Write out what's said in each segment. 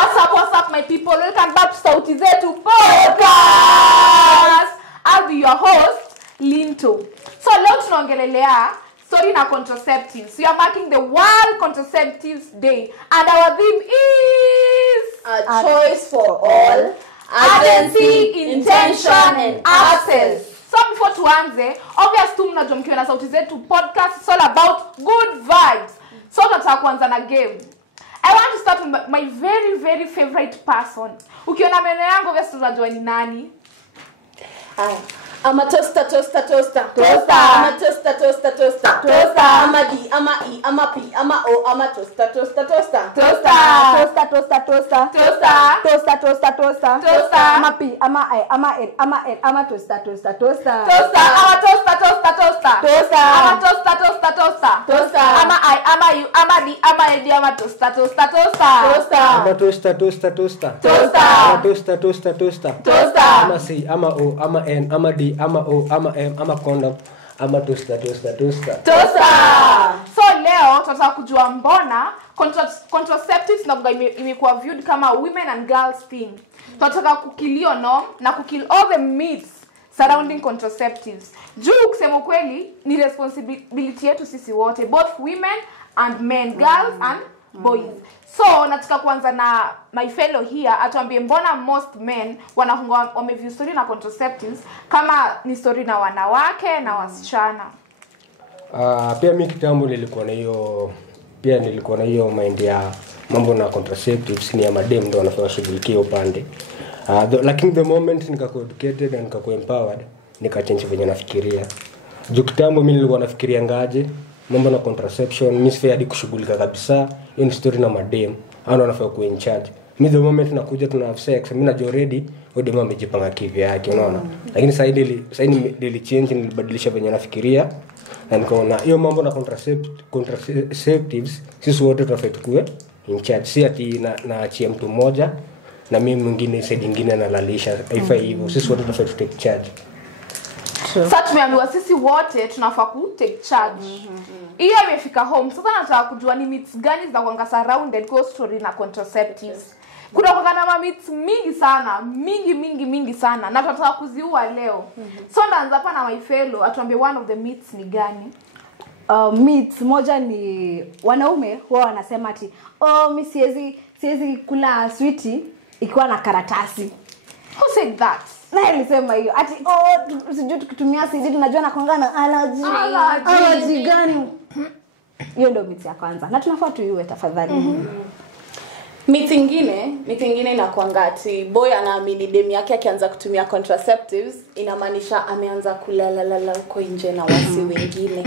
What's up my people? Welcome back to Sauti Zetu Podcast. I'll be your host, Linto. So leo tunaongelelea story na contraceptives. We are marking the World Contraceptives Day and our theme is a choice for all, urgency, intention and access. So before tuanze, obvious tu mnajua mkiwa na Sauti Zetu Podcast, it's all about good vibes. So tunataka kuanza na game. I want to start with my very very favorite person. Ukiona meno yangu obviously unajua ni nani? I'm a toaster. I'm a toaster. I'm a D, I'm a E, I'm a P, I'm a O, I'm a toaster. I'm a P, I'm a I, I'm a L, I'm a L, I'm a toaster. I'm a I, I'm a U, I'm a D, I'm a D, I'm a toaster. I'm a toaster. I'm a C, I'm a O, I'm a N, I'm a D, I'm a O, I'm a M, I'm a condom. I'm a toaster. So leo tunataka kujua mbona contraceptives na imekuwa viewed kama women and girls thing. Tunataka kukilio no na kukill all the myths surrounding contraceptives. Juu kusema kweli ni responsibility yetu sisi wote, both women and men, girls and boys. So nataka kuanza na my fellow here atuambie mbona most men wameview story na contraceptives kama ni story na wanawake na wasichana. Pia mimi kitambo nilikuwa na hiyo mind ya mambo na contraceptives ni ya madem ndio wanafanya shughuli upande. Lakini the moment nikakuwa educated and nikakuwa empowered nikachange venye nafikiria. Juu kitambo mimi nilikuwa nafikiria ngaje mambo na contraception, mimi sifai hadi kushughulika kabisa. Hiyo ni story na madem, hao wanafaa kuwa in charge. Mimi the moment nakuja tuna have sex, mimi najua already dem amejipanga kivi yake, unaona. Lakini sasa ili change, nilibadilisha venye nafikiria na nikaona hiyo mambo na contraceptives sisi wote tunafaa tukue in charge. Si ati naachia mtu mmoja na mimi mwingine side nyingine analalisha. Haifai hivyo. Sisi wote tunafaa take charge. Sasa tumeambiwa sisi wote tunafaa ku take charge. Hiyo imefika home. Sasa nataka kujua ni myths gani zinakuanga surrounded kwa story na contraceptives. Kuna kwa myths mingi sana, mingi sana. Na tunataka kuziua leo. So ndaanza hapa na my fellow atuambie one of the myths ni gani? Myths moja ni wanaume wao wanasema ati mimi siwezi kula sweetie ikiwa na karatasi. Who said that? Na nilisema hiyo ati usijue tukitumia CD tunajua na kuangana allergy gani. Hiyo ndio myth ya kwanza. Na tunafaa tuiwe tafadhali. Myth ingine inakuanga ati boy anaamini dem yake akianza kutumia contraceptives inamaanisha ameanza kulala huko nje na wasi wengine.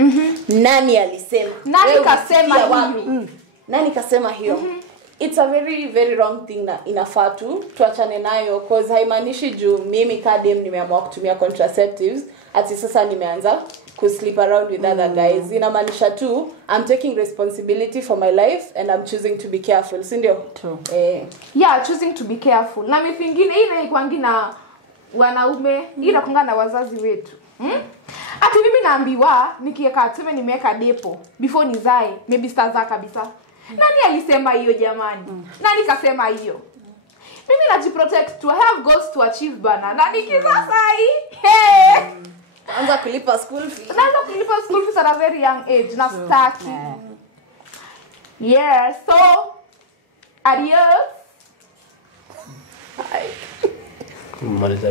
Nani alisema? Nani kasema hiyo? It's a very very wrong thing na inafaa tuachane nayo cause haimaanishi juu mimi kadem nimeamua kutumia contraceptives ati sasa nimeanza ku sleep around with other guys. Inamaanisha tu I'm taking responsibility for my life and I'm choosing to be careful. Si ndio? Yeah, choosing to be careful. Na mimi vingine ile ikwangi na wanaume ila kungana na wazazi wetu. Ati mimi naambiwa nikiweka tuseme nimeweka depo before nizae maybe staza kabisa. Nani alisema hiyo jamani? Nani kasema hiyo? Mimi najiprotect to have goals to achieve bana. Na nikizasa hii. Anza kulipa school fees. Naanza kulipa school fees at a very young age na staki. Yeah, so adios. Maliza